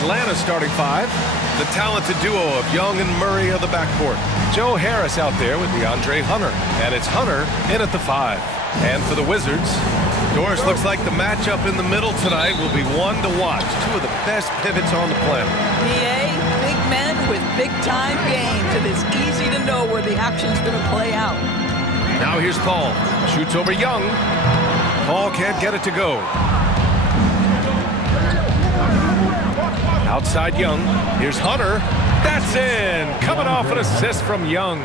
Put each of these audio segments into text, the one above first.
Atlanta's starting five. The talented duo of Young and Murray of the backcourt. Joe Harris out there with DeAndre Hunter. And it's Hunter in at the 5. And for the Wizards, Doris, looks like the matchup in the middle tonight will be one to watch. Two of the best pivots on the planet. PA, big men with big-time games. It is easy to know where the action's going to play out. Now here's Paul. Shoots over Young. Paul can't get it to go. Outside Young. Here's Hunter. That's in. Coming off an assist from Young.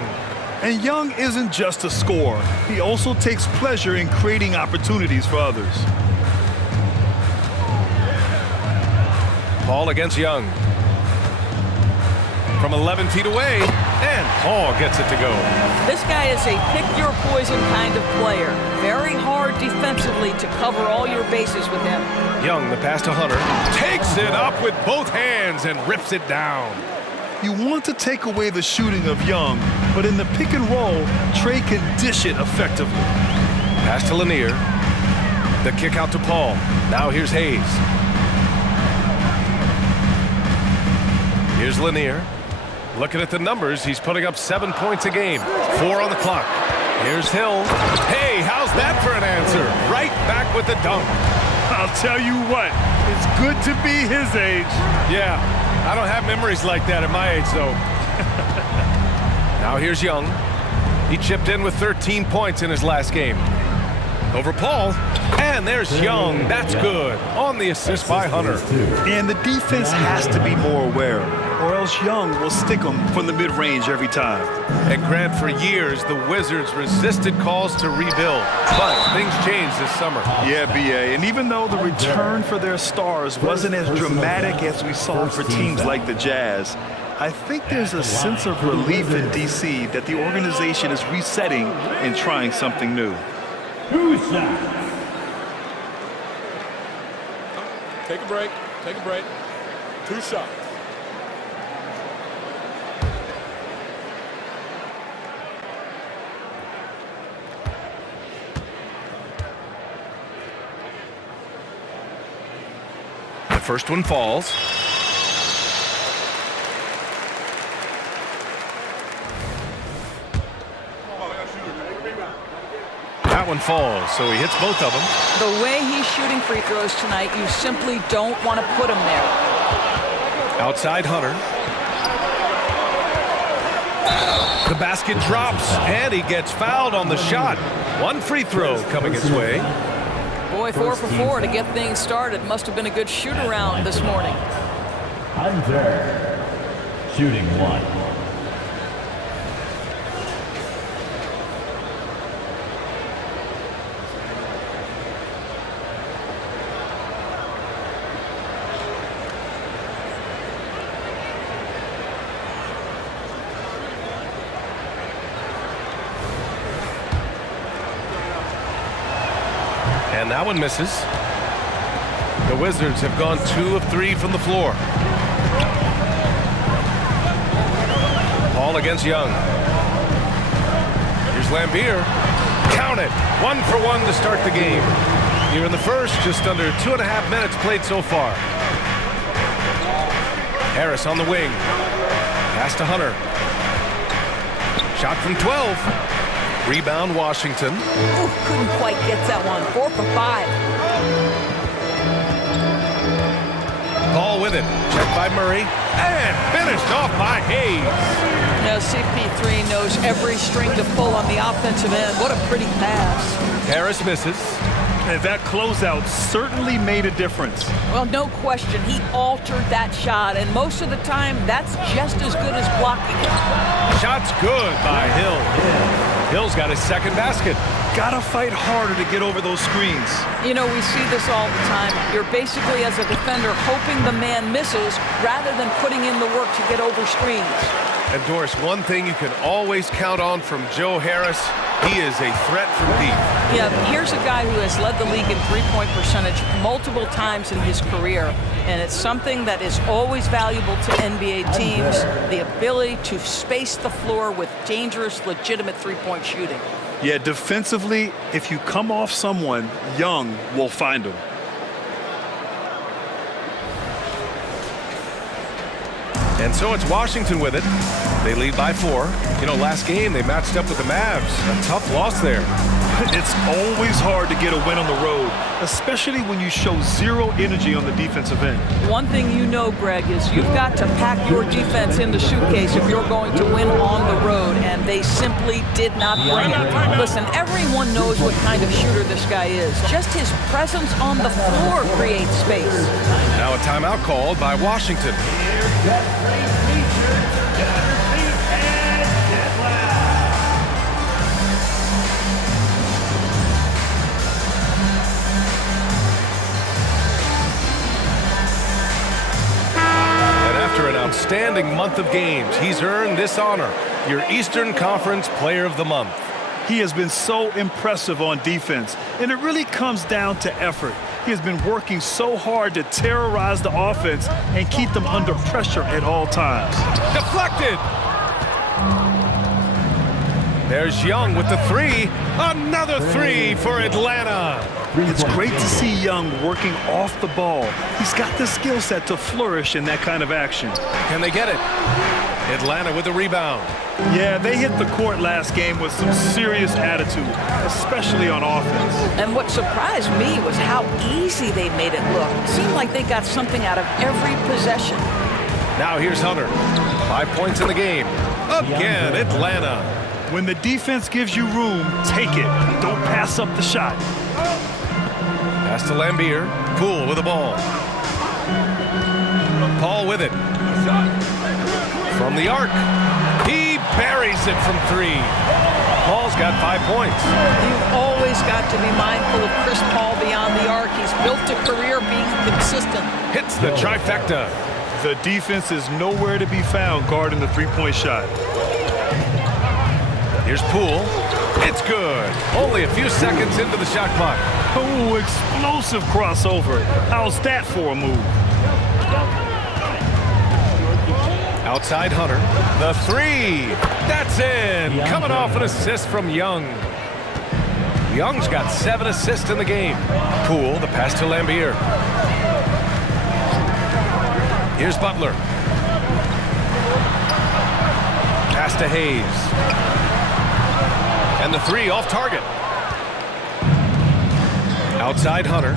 And Young isn't just a scorer. He also takes pleasure in creating opportunities for others. Paul against Young. From 11 feet away, and Paul gets it to go. This guy is a pick-your-poison kind of player. Very hard defensively to cover all your bases with him. Young, the pass to Hunter, takes it up with both hands and rips it down. You want to take away the shooting of Young, but in the pick and roll, Trey can dish it effectively. Pass to Lanier. The kick out to Paul. Now here's Hayes. Here's Lanier. Looking at the numbers, he's putting up 7 points a game. 4 on the clock. Here's Hill. Hey, how's that for an answer? Right back with the dunk. I'll tell you what, it's good to be his age. Yeah, I don't have memories like that at my age, though. Now here's Young. He chipped in with 13 points in his last game. Over Paul, and there's Young. That's good. On the assist by Hunter. And the defense has to be more aware, or else Young will stick them from the mid-range every time. And Grant, for years, the Wizards resisted calls to rebuild. But things changed this summer. Yeah, BA. And even though the return for their stars wasn't as dramatic as we saw for teams like the Jazz, I think there's a sense of relief in D.C. that the organization is resetting and trying something new. Take a break. Take a break. 2 shots. The first one falls. That one falls, so he hits both of them. The way he's shooting free throws tonight, you simply don't want to put him there. Outside Hunter. The basket drops, and he gets fouled on the shot. One free throw coming his way. Boy, 4 for 4 to get things started. Must have been a good shoot-around this morning. Hunter, shooting 1. And that one misses. The Wizards have gone 2 of 3 from the floor. Paul against Young. Here's Lambier. Count it. 1 for 1 to start the game. Here in the first, just under 2.5 minutes played so far. Harris on the wing. Pass to Hunter. Shot from 12. Rebound, Washington. Ooh, couldn't quite get that one. 4 for 5. Paul with it. Checked by Murray. And finished off by Hayes. Now, CP3 knows every string to pull on the offensive end. What a pretty pass. Harris misses. And that closeout certainly made a difference. Well, no question. He altered that shot, and most of the time, that's just as good as blocking it. Shot's good by Hill. Hill's got his second basket. Gotta fight harder to get over those screens. You know, we see this all the time. You're basically, as a defender, hoping the man misses rather than putting in the work to get over screens. And Doris, one thing you can always count on from Joe Harris, he is a threat from deep. Yeah, here's a guy who has led the league in three-point percentage multiple times in his career, and it's something that is always valuable to NBA teams, the ability to space the floor with dangerous, legitimate three-point shooting. Yeah, defensively, if you come off someone, Young will find him. And so it's Washington with it. They lead by 4. You know, last game they matched up with the Mavs. A tough loss there. It's always hard to get a win on the road, especially when you show zero energy on the defensive end. One thing you know, Greg, is you've got to pack your defense in the suitcase if you're going to win on the road, and they simply did not bring it. Listen, everyone knows what kind of shooter this guy is. Just his presence on the floor creates space. Now a timeout called by Washington. After an outstanding month of games, he's earned this honor, your Eastern Conference Player of the Month. He has been so impressive on defense, and it really comes down to effort. He has been working so hard to terrorize the offense and keep them under pressure at all times. Deflected! There's Young with the 3. Another 3 for Atlanta. It's great to see Young working off the ball. He's got the skill set to flourish in that kind of action. Can they get it? Atlanta with the rebound. Yeah, they hit the court last game with some serious attitude, especially on offense. And what surprised me was how easy they made it look. It seemed like they got something out of every possession. Now here's Hunter. 5 points in the game. Again, Atlanta. When the defense gives you room, take it. Don't pass up the shot. Pass to Lambier. Poole with the ball. Paul with it. From the arc. He buries it from 3. Paul's got 5 points. You've always got to be mindful of Chris Paul beyond the arc. He's built a career being consistent. Hits the trifecta. The defense is nowhere to be found guarding the three-point shot. Here's Poole. It's good. Only a few seconds into the shot clock. Oh, explosive crossover. How's that for a move? Outside Hunter. The 3. That's in. Coming off an assist from Young. Young's got 7 assists in the game. Poole, the pass to Lambier. Here's Butler. Pass to Hayes. And the 3 off target. Outside Hunter.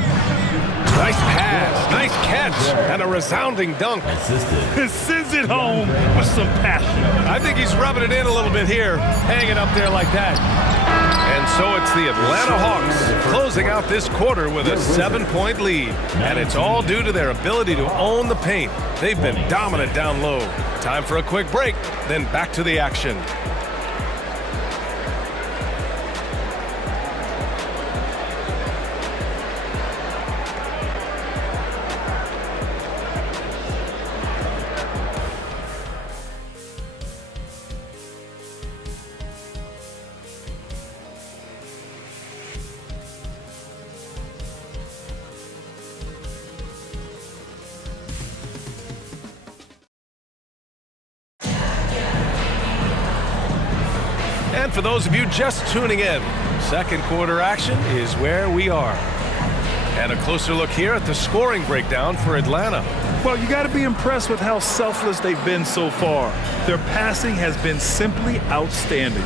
Nice pass, nice catch, and a resounding dunk. It sends it home with some passion. I think he's rubbing it in a little bit here, hanging up there like that. And so it's the Atlanta Hawks closing out this quarter with a 7-point lead. And it's all due to their ability to own the paint. They've been dominant down low. Time for a quick break, then back to the action. And for those of you just tuning in, second quarter action is where we are. And a closer look here at the scoring breakdown for Atlanta. Well, you got to be impressed with how selfless they've been so far. Their passing has been simply outstanding.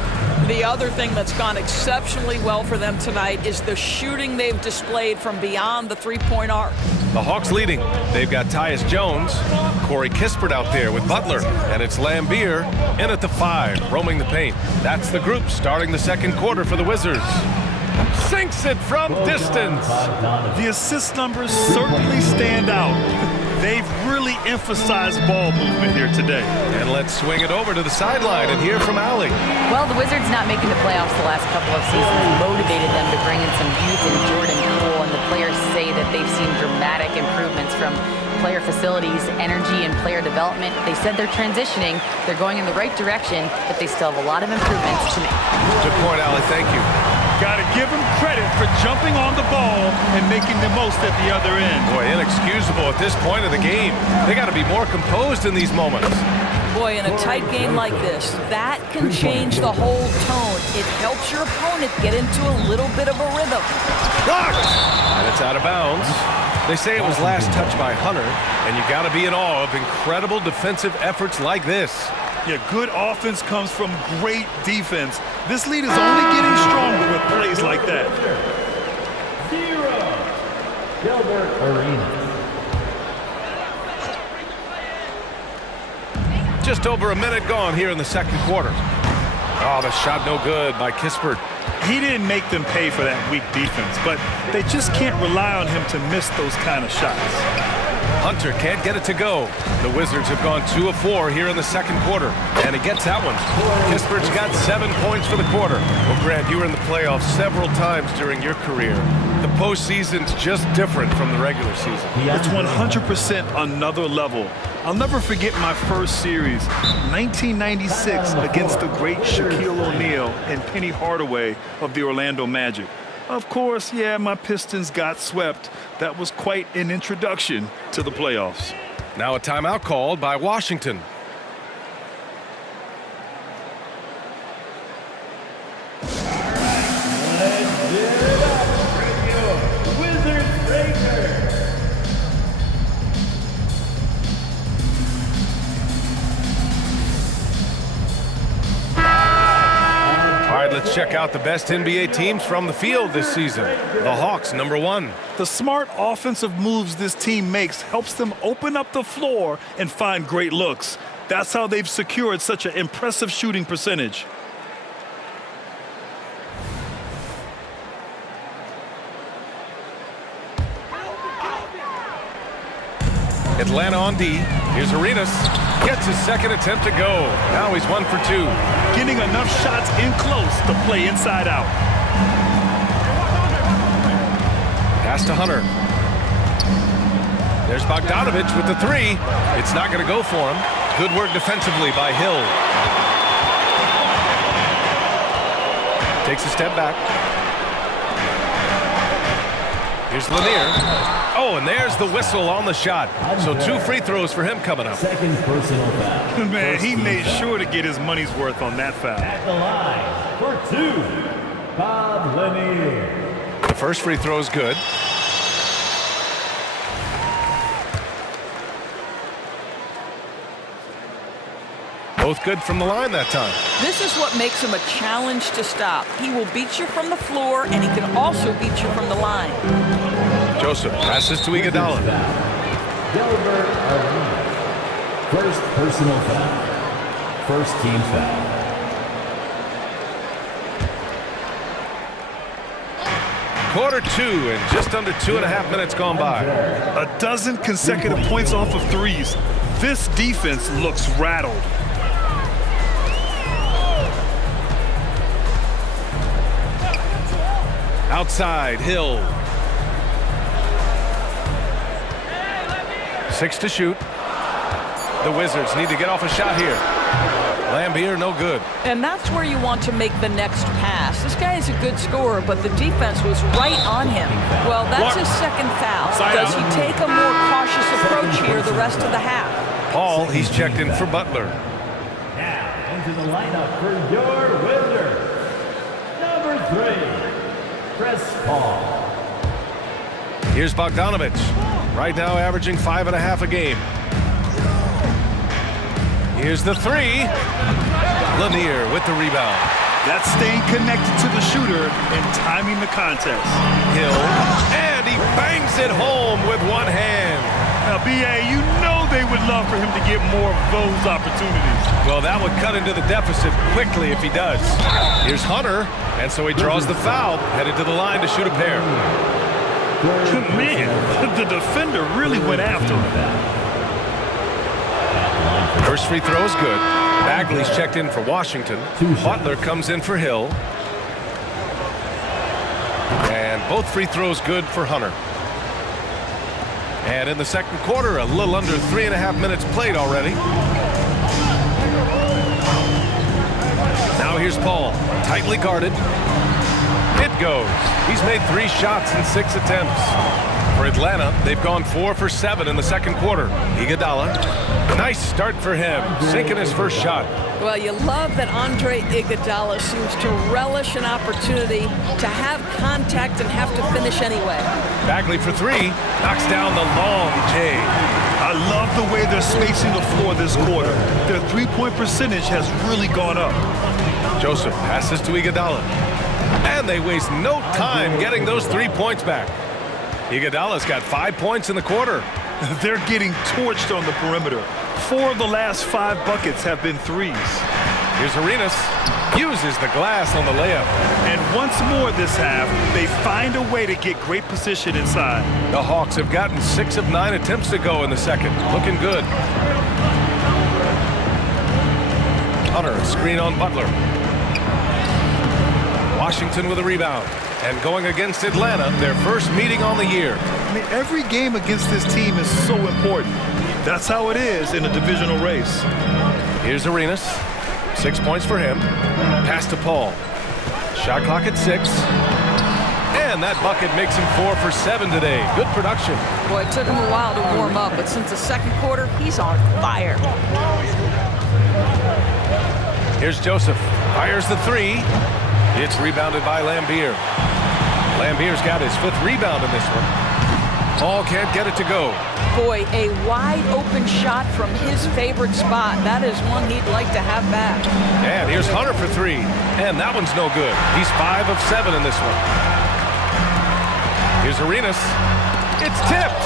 The other thing that's gone exceptionally well for them tonight is the shooting they've displayed from beyond the three-point arc. The Hawks leading. They've got Tyus Jones, Corey Kispert out there with Butler, and it's Lambier in at the 5, roaming the paint. That's the group starting the second quarter for the Wizards. Sinks it from distance. The assist numbers certainly stand out. They've really emphasized ball movement here today. And let's swing it over to the sideline and hear from Allie. Well, the Wizards not making the playoffs the last couple of seasons motivated them to bring in some youth in Jordan Poole, and the players say that they've seen dramatic improvements from player facilities, energy, and player development. They said they're transitioning, they're going in the right direction, but they still have a lot of improvements to make. Good point, Allie. Thank you. Got to give him credit for jumping on the ball and making the most at the other end. Boy, inexcusable at this point of the game. They got to be more composed in these moments. Boy, in a tight game like this, that can change the whole tone. It helps your opponent get into a little bit of a rhythm. Blocked! And it's out of bounds. They say it was last touched by Hunter, and you got to be in awe of incredible defensive efforts like this. Yeah, good offense comes from great defense. This lead is only getting stronger with plays like that. 0. Gilbert Arenas. Just over a minute gone here in the second quarter. Oh, the shot no good by Kispert. He didn't make them pay for that weak defense, but they just can't rely on him to miss those kind of shots. Hunter can't get it to go. The Wizards have gone 2 of 4 here in the second quarter, and he gets that one. Kispert's got 7 points for the quarter. Well, Grant, you were in the playoffs several times during your career. The postseason's just different from the regular season. It's 100% another level. I'll never forget my first series, 1996, against the great Shaquille O'Neal and Penny Hardaway of the Orlando Magic. Of course, yeah, my Pistons got swept. That was quite an introduction to the playoffs. Now a timeout called by Washington. Let's check out the best NBA teams from the field this season. The Hawks, #1. The smart offensive moves this team makes helps them open up the floor and find great looks. That's how they've secured such an impressive shooting percentage. Atlanta on D. Here's Arenas. Gets his second attempt to go. Now he's 1 for 2. Getting enough shots in close to play inside out. Pass to Hunter. There's Bogdanovich with the 3. It's not going to go for him. Good work defensively by Hill. Takes a step back. Here's Lanier. Oh, and there's the whistle on the shot. So 2 free throws for him coming up. Second personal foul. Man, he made sure to get his money's worth on that foul. At the line for 2, Bob Lanier. The first free throw is good. Both good from the line that time. This is what makes him a challenge to stop. He will beat you from the floor, and he can also beat you from the line. Joseph passes to Iguodala. Gilbert Arenas. First personal foul. First team foul. Quarter 2 and just under 2.5 minutes gone by. A dozen consecutive points off of threes. This defense looks rattled. Outside, Hill. 6 to shoot. The Wizards need to get off a shot here. Lambier, no good. And that's where you want to make the next pass. This guy is a good scorer, but the defense was right on him. Well, that's his second foul. Does he take a more cautious approach here the rest of the half? Paul, he's checked in for Butler. Now into the lineup for your Wizards. Number 3, Chris Paul. Here's Bogdanovich. Right now averaging 5.5 a game. Here's the 3. Lanier with the rebound. That's staying connected to the shooter and timing the contest. Hill, and he bangs it home with one hand. Now, B.A., you know they would love for him to get more of those opportunities. Well, that would cut into the deficit quickly if he does. Here's Hunter, and so he draws the foul, headed to the line to shoot a pair. Man, the defender really went after him. First free throw is good. Bagley's checked in for Washington. Butler comes in for Hill. And both free throws good for Hunter. And in the second quarter, a little under 3.5 minutes played already. Now here's Paul, tightly guarded. It goes. He's made 3 shots in 6 attempts. For Atlanta, they've gone 4 for 7 in the second quarter. Iguodala, nice start for him, sinking his first shot. Well, you love that Andre Iguodala seems to relish an opportunity to have contact and have to finish anyway. Bagley for 3, knocks down the long J. I love the way they're spacing the floor this quarter. Their three-point percentage has really gone up. Joseph passes to Iguodala. And they waste no time getting those 3 points back. Iguodala's got 5 points in the quarter. They're getting torched on the perimeter. 4 of the last 5 buckets have been threes. Here's Arenas, uses the glass on the layup. And once more this half, they find a way to get great position inside. The Hawks have gotten 6 of 9 attempts to go in the second. Looking good. Hunter, a screen on Butler. Washington with a rebound. And going against Atlanta, their first meeting on the year. I mean, every game against this team is so important. That's how it is in a divisional race. Here's Arenas. 6 points for him. Pass to Paul. Shot clock at 6. And that bucket makes him 4 for 7 today. Good production. Boy, it took him a while to warm up, but since the second quarter, he's on fire. Here's Joseph. Fires the 3. It's rebounded by Lambier. Lambier's got his 5th rebound in this one. Paul can't get it to go. Boy, a wide open shot from his favorite spot. That is one he'd like to have back. And here's Hunter for 3. And that one's no good. He's 5 of 7 in this one. Here's Arenas. It's tipped.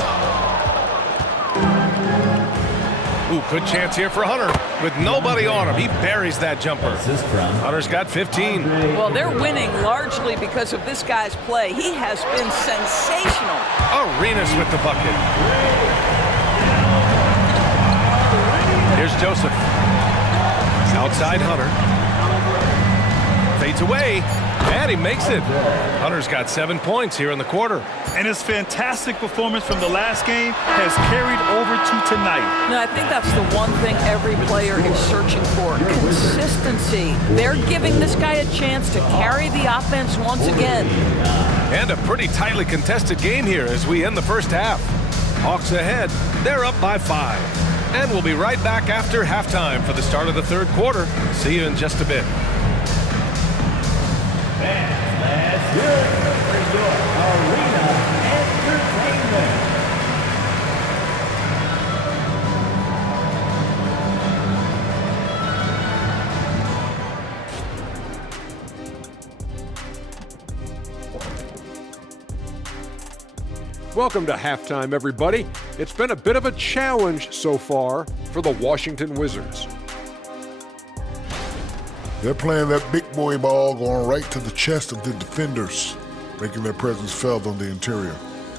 Ooh, good chance here for Hunter. With nobody on him, he buries that jumper. Hunter's got 15. Well, they're winning largely because of this guy's play. He has been sensational. Arenas with the bucket. Here's Joseph. Outside Hunter. Fades away. And he makes it. Hunter's got 7 points here in the quarter. And his fantastic performance from the last game has carried over to tonight. No, I think that's the one thing every player is searching for. Consistency. They're giving this guy a chance to carry the offense once again. And a pretty tightly contested game here as we end the first half. Hawks ahead. They're up by 5. And we'll be right back after halftime for the start of the third quarter. See you in just a bit. Let's hear it for your Arena Entertainment. Welcome to halftime, everybody. It's been a bit of a challenge so far for the Washington Wizards. They're playing that big boy ball going right to the chest of the defenders, making their presence felt on the interior.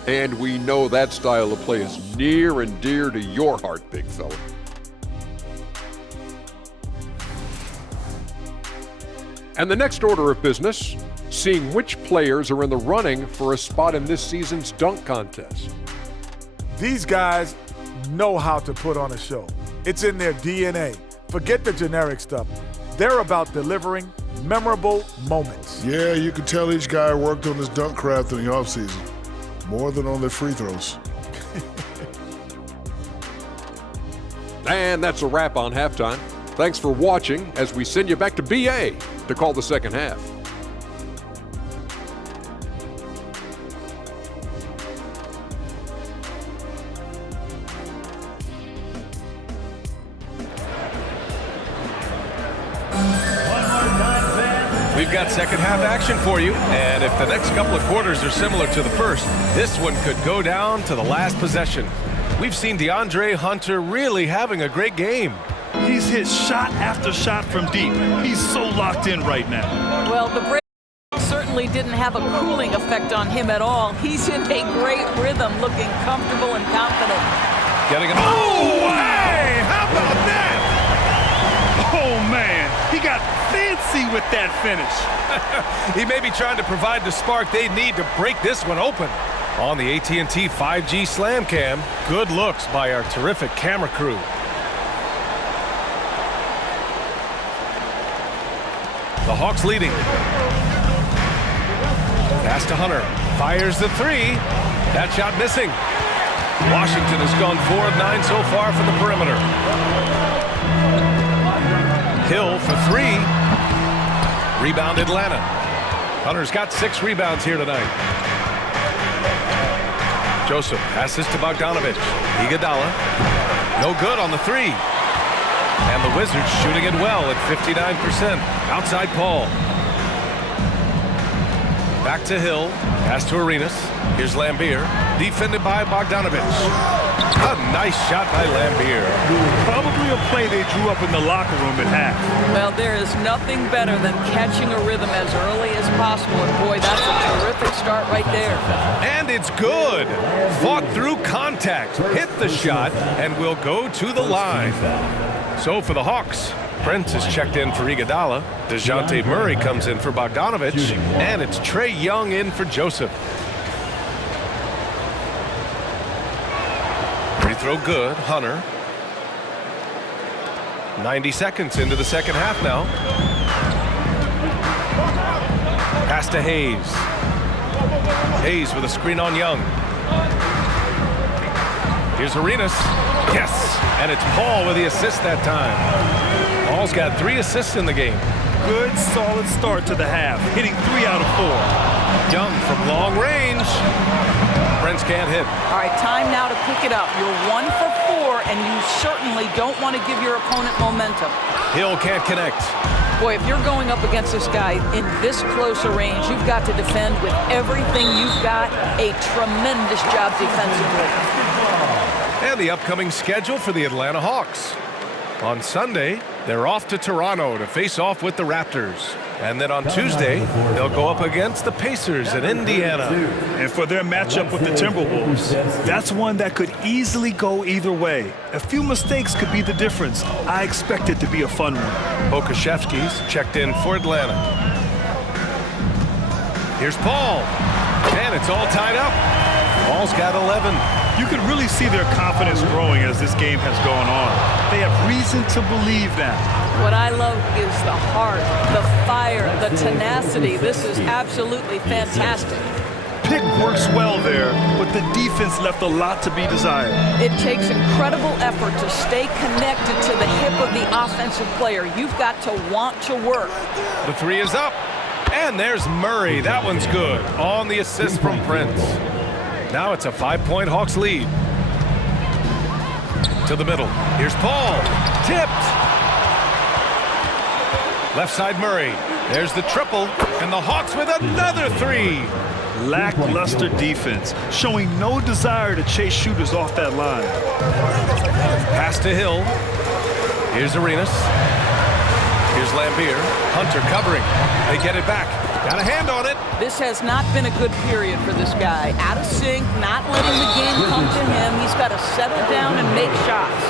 And we know that style of play is near and dear to your heart, big fella. And the next order of business, seeing which players are in the running for a spot in this season's dunk contest. These guys know how to put on a show. It's in their DNA. Forget the generic stuff. They're about delivering memorable moments. Yeah, you can tell each guy worked on his dunk craft in the offseason, more than on their free throws. And that's a wrap on halftime. Thanks for watching as we send you back to BA to call the second half. We've got second half action for you, and if the next couple of quarters are similar to the first, this one could go down to the last possession. We've seen DeAndre Hunter really having a great game. He's hit shot after shot from deep. He's so locked in right now. Well, the break certainly didn't have a cooling effect on him at all. He's in a great rhythm, looking comfortable and confident. Getting it. Oh, hey! How about that? Oh, man. He got fancy with that finish. He may be trying to provide the spark they need to break this one open. On the AT&T 5G Slam Cam, good looks by our terrific camera crew. The Hawks leading. Pass to Hunter. Fires the 3. That shot missing. Washington has gone 4 of 9 so far from the perimeter. Hill for 3. Rebound Atlanta. Hunter's got 6 rebounds here tonight. Joseph passes to Bogdanovich. Iguodala. No good on the 3. And the Wizards shooting it well at 59%. Outside Paul. Back to Hill. Pass to Arenas. Here's Lambier. Defended by Bogdanovich. A nice shot by Lambier. Probably a play they drew up in the locker room at half. Well, there is nothing better than catching a rhythm as early as possible. And boy, that's a terrific start right there. And it's good. Fought through contact. Hit the shot and will go to the line. So for the Hawks, Prince is checked in for Iguodala. DeJounte Murray comes in for Bogdanovich. And it's Trae Young in for Joseph. Free throw good. Hunter. 90 seconds into the second half now. Pass to Hayes. Hayes with a screen on Young. Here's Arenas. Yes, and it's Paul with the assist that time. Paul's got 3 assists in the game. Good, solid start to the half, hitting 3 out of 4. Young from long range. Prince can't hit. All right, time now to pick it up. You're 1 for 4, and you certainly don't want to give your opponent momentum. Hill can't connect. Boy, if you're going up against this guy in this close a range, you've got to defend with everything you've got. A tremendous job defensively. And the upcoming schedule for the Atlanta Hawks. On Sunday, they're off to Toronto to face off with the Raptors. And then on Tuesday, they'll go up against the Pacers in Indiana. And for their matchup with the Timberwolves, that's one that could easily go either way. A few mistakes could be the difference. I expect it to be a fun one. Pokuševski's checked in for Atlanta. Here's Paul. And it's all tied up. Paul's got 11. You can really see their confidence growing as this game has gone on. They have reason to believe that. What I love is the heart, the fire, the tenacity. This is absolutely fantastic. Pick works well there, but the defense left a lot to be desired. It takes incredible effort to stay connected to the hip of the offensive player. You've got to want to work. The 3 is up. And there's Murray. That one's good. On the assist from Prince. Now it's a 5-point Hawks lead. To the middle. Here's Paul. Tipped. Left side Murray. There's the triple. And the Hawks with another 3. Lackluster defense, showing no desire to chase shooters off that line. Pass to Hill. Here's Arenas. Here's Lambier. Hunter covering. They get it back. Got a hand on it. This has not been a good period for this guy. Out of sync, not letting the game come to him. He's got to settle down and make shots.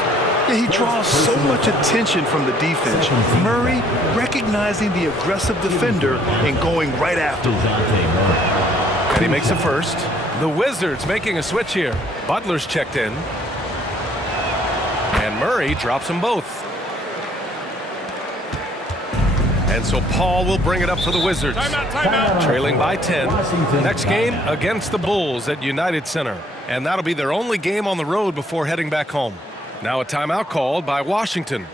Yeah, he draws so much attention from the defense. Murray recognizing the aggressive defender and going right after him. And he makes a first. The Wizards making a switch here. Butler's checked in. And Murray drops them both. And so Paul will bring it up for the Wizards. Timeout. Trailing by 10. Next game against the Bulls at United Center. And that'll be their only game on the road before heading back home. Now a timeout called by Washington.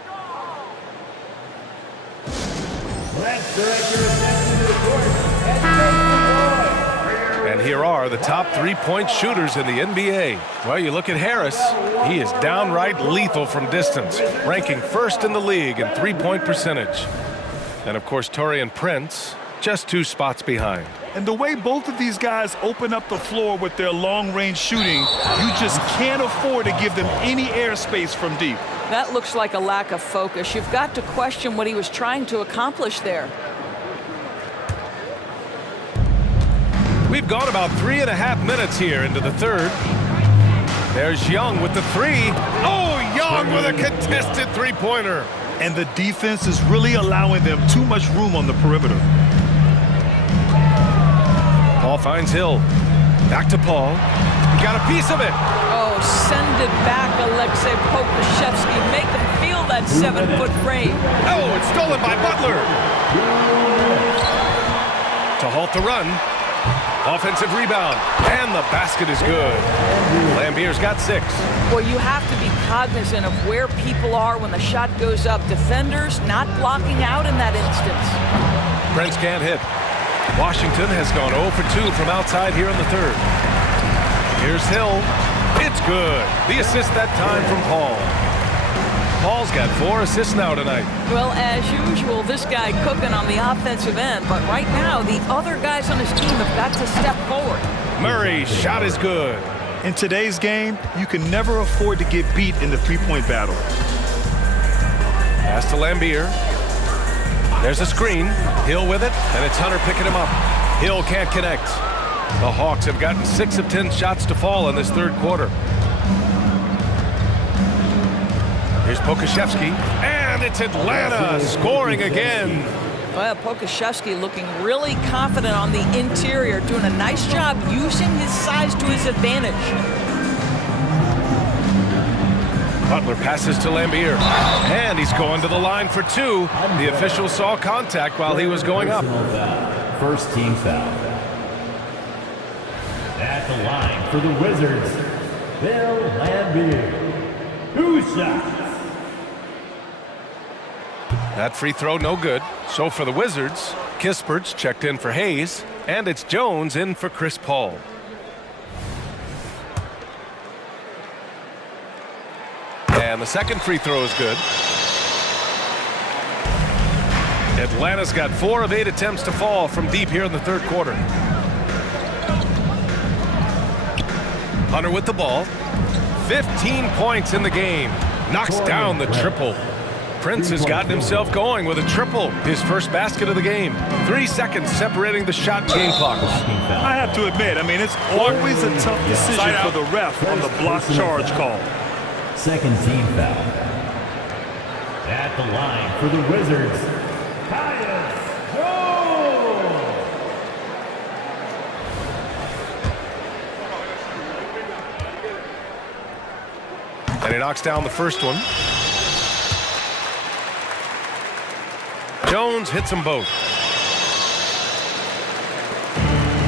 And here are the top 3-point shooters in the NBA. Well, you look at Harris. He is downright lethal from distance, ranking first in the league in 3-point percentage. And, of course, Taurean Prince, just 2 spots behind. And the way both of these guys open up the floor with their long-range shooting, you just can't afford to give them any airspace from deep. That looks like a lack of focus. You've got to question what he was trying to accomplish there. We've gone about 3.5 minutes here into the third. There's Young with the 3. Oh, Young with a contested 3-pointer. And the defense is really allowing them too much room on the perimeter. Paul finds Hill. Back to Paul. He got a piece of it. Oh, send it back, Alexei Pokuševski. Make him feel that 7-foot frame. Oh, it's stolen by Butler. To halt the run. Offensive rebound, and the basket is good. Lambier's got 6. Well, you have to be cognizant of where people are when the shot goes up. Defenders not blocking out in that instance. Prince can't hit. Washington has gone 0 for 2 from outside here in the third. Here's Hill. It's good. The assist that time from Paul. Paul's got 4 assists now tonight. Well, as usual, this guy cooking on the offensive end, but right now the other guys on his team have got to step forward. Murray's shot is good. In today's game, you can never afford to get beat in the three-point battle. Pass to Lambier. There's a screen. Hill with it, and it's Hunter picking him up. Hill can't connect. The Hawks have gotten 6 of 10 shots to fall in this third quarter. Here's Pokashevsky, and it's Atlanta scoring again. Well, Pokashevsky looking really confident on the interior, doing a nice job using his size to his advantage. Butler passes to Lambier, and he's going to the line for 2. The official saw contact while he was going up. First team foul. At the line for the Wizards, Bill Lambier. 2 shots. That free throw no good. So for the Wizards, Kispert's checked in for Hayes, and it's Jones in for Chris Paul. And the second free throw is good. Atlanta's got 4 of 8 attempts to fall from deep here in the third quarter. Hunter with the ball. 15 points in the game. Knocks down the triple. Prince has gotten himself going with a triple, his first basket of the game. 3 seconds separating the shot and game clock. I have to admit, it's always a tough decision for the ref on the block charge call. Second team foul. At the line for the Wizards, Tyus Jones. And he knocks down the first one. Jones hits them both.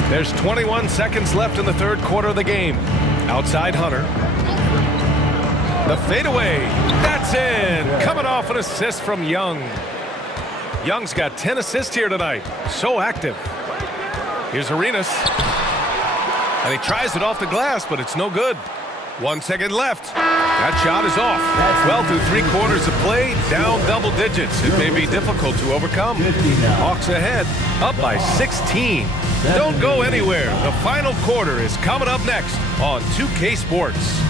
There's 21 seconds left in the third quarter of the game. Outside Hunter. The fadeaway. That's in. Coming off an assist from Young. Young's got 10 assists here tonight. So active. Here's Arenas. And he tries it off the glass, but it's no good. 1 second left. That shot is off. Well, through 3 quarters of play, down double digits. It may be difficult to overcome. Hawks ahead, up by 16. Don't go anywhere. The final quarter is coming up next on 2K Sports.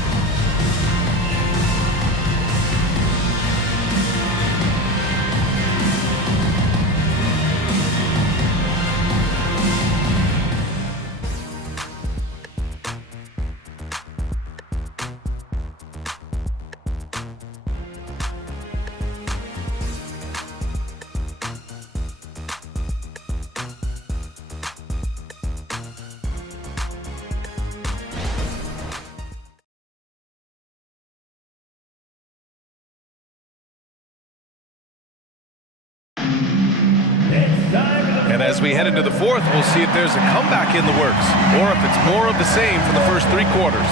And as we head into the fourth, we'll see if there's a comeback in the works or if it's more of the same from the first 3 quarters.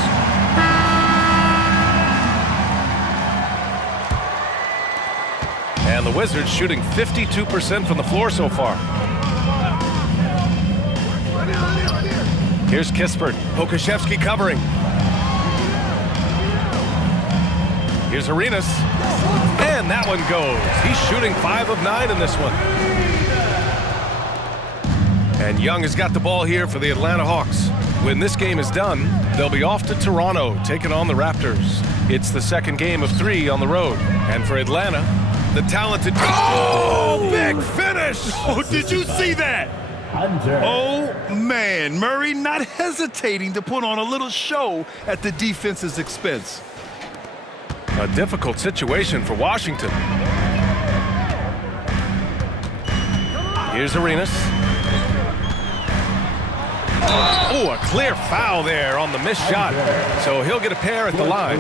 And the Wizards shooting 52% from the floor so far. Here's Kispert. Pokashevsky covering. Here's Arenas. And that one goes. He's shooting 5 of 9 in this one. And Young has got the ball here for the Atlanta Hawks. When this game is done, they'll be off to Toronto, taking on the Raptors. It's the second game of 3 on the road. And for Atlanta, the talented... Oh, big finish! Oh, did you see that? Hunter. Oh, man. Murray not hesitating to put on a little show at the defense's expense. A difficult situation for Washington. Here's Arenas. Oh, a clear foul there on the missed shot. So he'll get a pair at the line.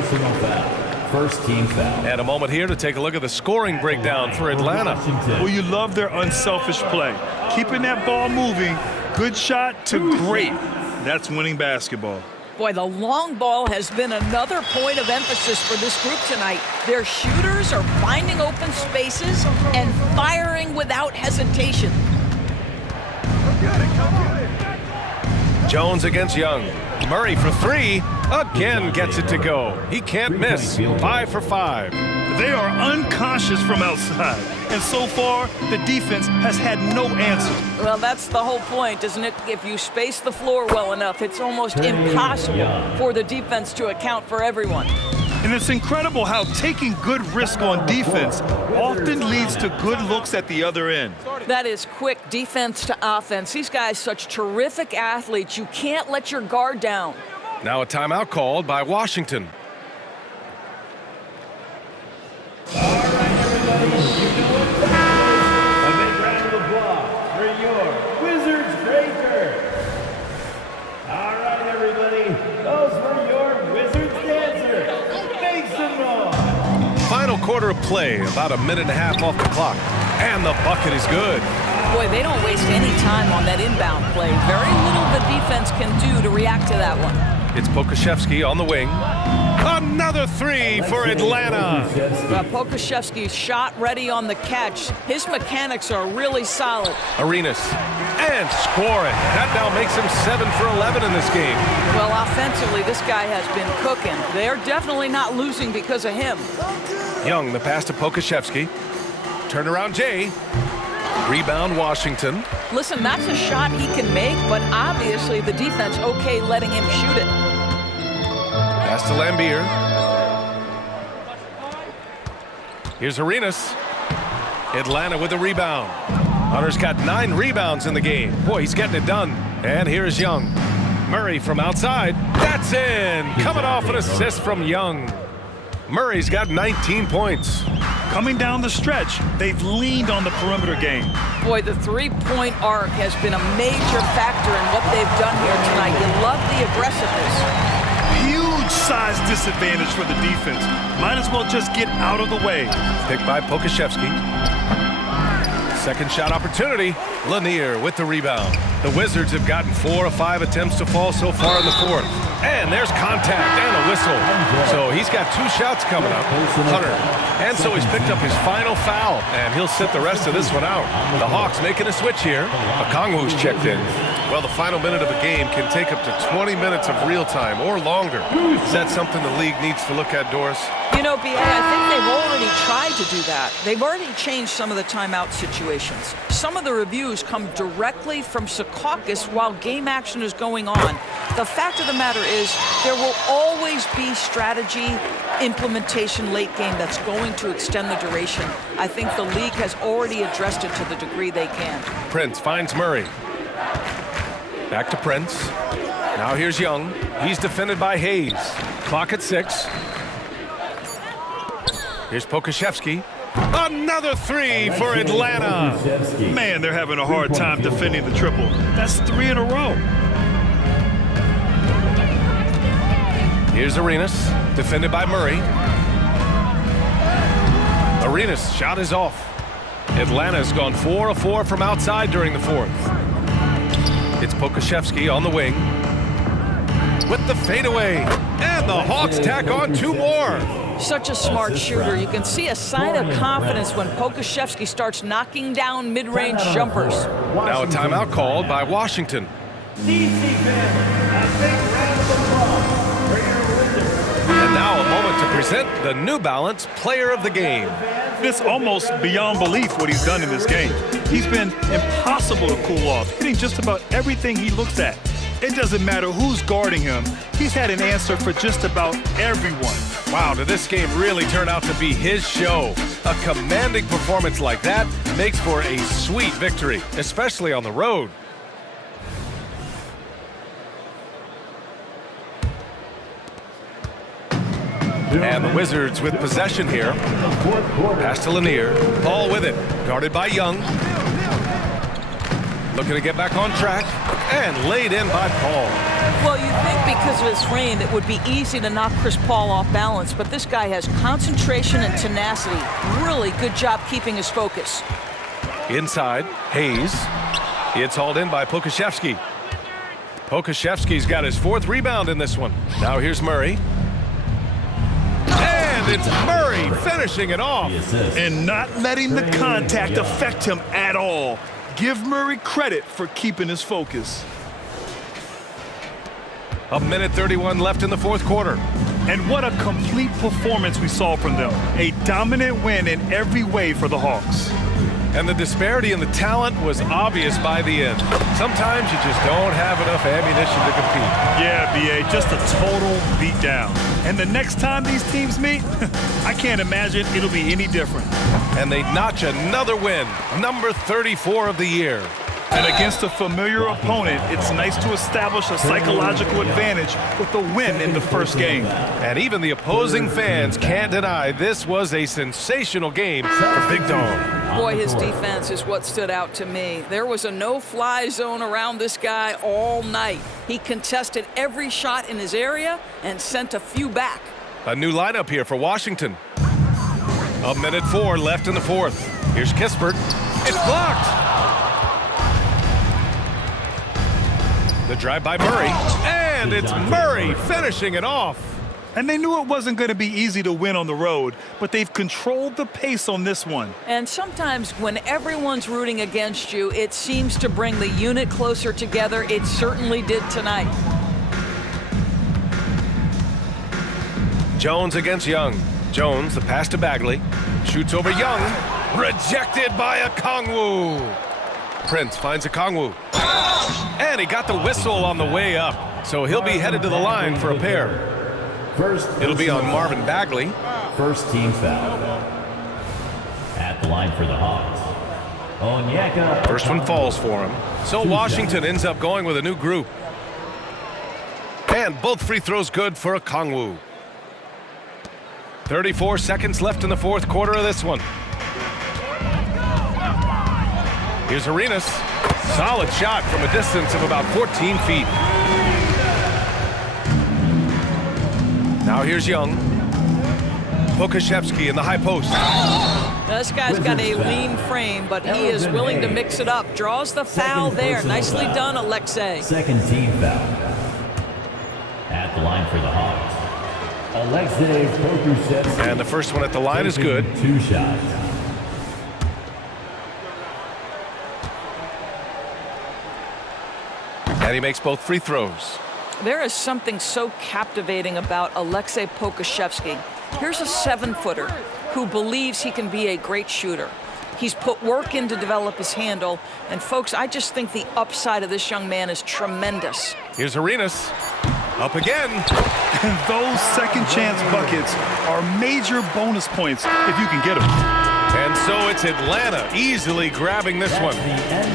First team foul. And a moment here to take a look at the scoring breakdown for Atlanta. Well, you love their unselfish play. Keeping that ball moving, good shot to great. That's winning basketball. Boy, the long ball has been another point of emphasis for this group tonight. Their shooters are finding open spaces and firing without hesitation. Jones against Young. Murray for three. Again gets it to go. He can't miss. 5 for 5. They are unconscious from outside. And so far, the defense has had no answer. Well, that's the whole point, isn't it? If you space the floor well enough, it's almost impossible for the defense to account for everyone. And it's incredible how taking good risk on defense often leads to good looks at the other end. That is quick defense to offense. These guys, such terrific athletes. You can't let your guard down. Now a timeout called by Washington. All right, everybody, you know it's time. A big round of applause for your Wizards Breaker. All right, everybody, those were your Wizards dancers. Make some noise. Final quarter of play, about a minute and a half off the clock. And the bucket is good. Boy, they don't waste any time on that inbound play. Very little the defense can do to react to that one. It's Pokusevski on the wing. Another three for Atlanta. Pokusevski's shot ready on the catch. His mechanics are really solid. Arenas. And scoring. That now makes him 7 for 11 in this game. Well, offensively, this guy has been cooking. They're definitely not losing because of him. Young, the pass to Pokusevski. Turnaround Jay. Rebound Washington. Listen, that's a shot he can make, but obviously the defense okay letting him shoot it. Pass to Lambier. Here's Arenas. Atlanta with the rebound. Hunter's got 9 rebounds in the game. Boy, he's getting it done. And here's Young. Murray from outside. That's in. Coming off an assist from Young. Murray's got 19 points. Coming down the stretch, they've leaned on the perimeter game. Boy, the three-point arc has been a major factor in what they've done here tonight. You love the aggressiveness. Huge size disadvantage for the defense. Might as well just get out of the way. Picked by Pokusevski. Second shot opportunity. Lanier with the rebound. The Wizards have gotten 4 of 5 attempts to fall so far in the fourth. And there's contact and a whistle. So he's got 2 shots coming up. Hunter. And so he's picked up his final foul, and he'll sit the rest of this one out. The Hawks making a switch here. Okongwu's checked in. Well, the final minute of a game can take up to 20 minutes of real time or longer. Is that something the league needs to look at, Doris? You know, B.A., I think they've already tried to do that. They've already changed some of the timeout situations. Some of the reviews come directly from Secaucus while game action is going on. The fact of the matter is there will always be strategy implementation late game that's going to extend the duration. I think the league has already addressed it to the degree they can. Prince finds Murray. Back to Prince. Now here's Young. He's defended by Hayes. Clock at 6. Here's Pokusevski. Another three for Atlanta. Man, they're having a hard time defending the triple. That's 3 in a row. Here's Arenas, defended by Murray. Arenas' shot is off. Atlanta's gone 4 of 4 from outside during the fourth. It's Pokusevski on the wing with the fadeaway. And the Hawks tack on 2 more. Such a smart shooter. You can see a sign of confidence when Pokusevski starts knocking down mid-range jumpers. Now a timeout called by Washington. And now a moment to present the New Balance Player of the Game. It's almost beyond belief what he's done in this game. He's been impossible to cool off, hitting just about everything he looks at. It doesn't matter who's guarding him. He's had an answer for just about everyone. Wow, did this game really turn out to be his show? A commanding performance like that makes for a sweet victory, especially on the road. And the Wizards with possession here. Pass to Lanier. Paul with it. Guarded by Young. Looking to get back on track. And laid in by Paul. Well, you think because of his frame it would be easy to knock Chris Paul off balance, but this guy has concentration and tenacity. Really good job keeping his focus. Inside, Hayes. It's hauled in by Pokashevsky. Pokashevsky's got his 4th rebound in this one. Now here's Murray. And it's Murray finishing it off. And not letting the contact affect him at all. Give Murray credit for keeping his focus. 1:31 left in the 4th quarter. And what a complete performance we saw from them. A dominant win in every way for the Hawks. And the disparity in the talent was obvious by the end. Sometimes you just don't have enough ammunition to compete. Yeah, B.A., just a total beatdown. And the next time these teams meet, I can't imagine it'll be any different. And they notch another win, number 34 of the year. And against a familiar opponent, it's nice to establish a psychological advantage with the win in the first game. And even the opposing fans can't deny this was a sensational game for Big Dog. Boy, his defense is what stood out to me. There was a no-fly zone around this guy all night. He contested every shot in his area and sent a few back. A new lineup here for Washington. 1:04 left in the 4th. Here's Kispert. It's blocked. The drive by Murray, and it's Murray finishing it off. And they knew it wasn't going to be easy to win on the road, but they've controlled the pace on this one. And sometimes when everyone's rooting against you, it seems to bring the unit closer together. It certainly did tonight. Jones against Young. Jones, the pass to Bagley. Shoots over Young. Rejected by Okongwu. Prince finds Okongwu. And he got the whistle on the way up. So he'll be headed to the line for a pair. It'll be on Marvin Bagley. First team foul. At the line for the Hawks. Onyeka. First one falls for him. So Washington ends up going with a new group. And both free throws good for Okongwu. 34 seconds left in the 4th quarter of this one. Here's Arenas. Solid shot from a distance of about 14 feet. Now here's Young. Pokashevsky in the high post. This guy's got a lean frame, but he is willing to mix it up. Draws the foul there. Nicely done, Alexei. Second team foul. At the line for the Hawks. Alexei Pokashevsky. And the first one at the line is good. 2 shots. And he makes both free throws. There is something so captivating about Alexei Pokashevsky. Here's a 7-footer who believes he can be a great shooter. He's put work in to develop his handle. And folks, I just think the upside of this young man is tremendous. Here's Arenas. Up again. And those second chance buckets are major bonus points if you can get them. And so it's Atlanta easily grabbing this one.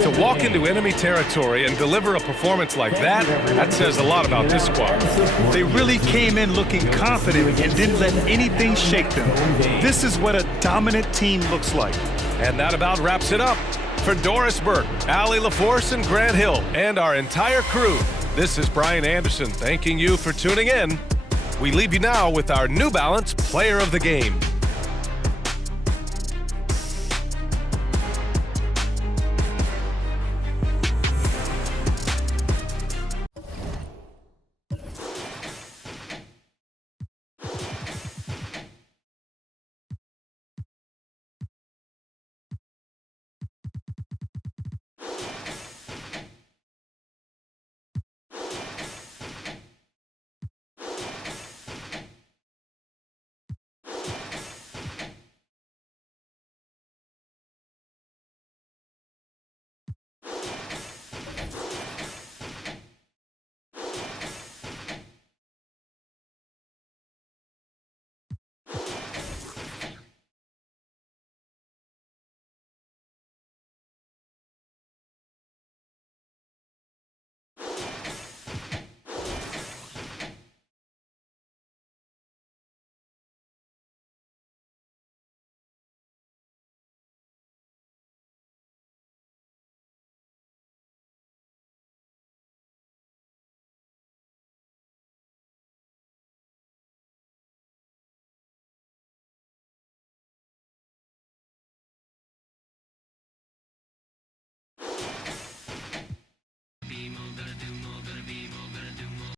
To walk into enemy territory and deliver a performance like that, that says a lot about this squad. They really came in looking confident and didn't let anything shake them. This is what a dominant team looks like. And that about wraps it up. For Doris Burke, Allie LaForce, and Grant Hill, and our entire crew, this is Brian Anderson thanking you for tuning in. We leave you now with our New Balance Player of the Game.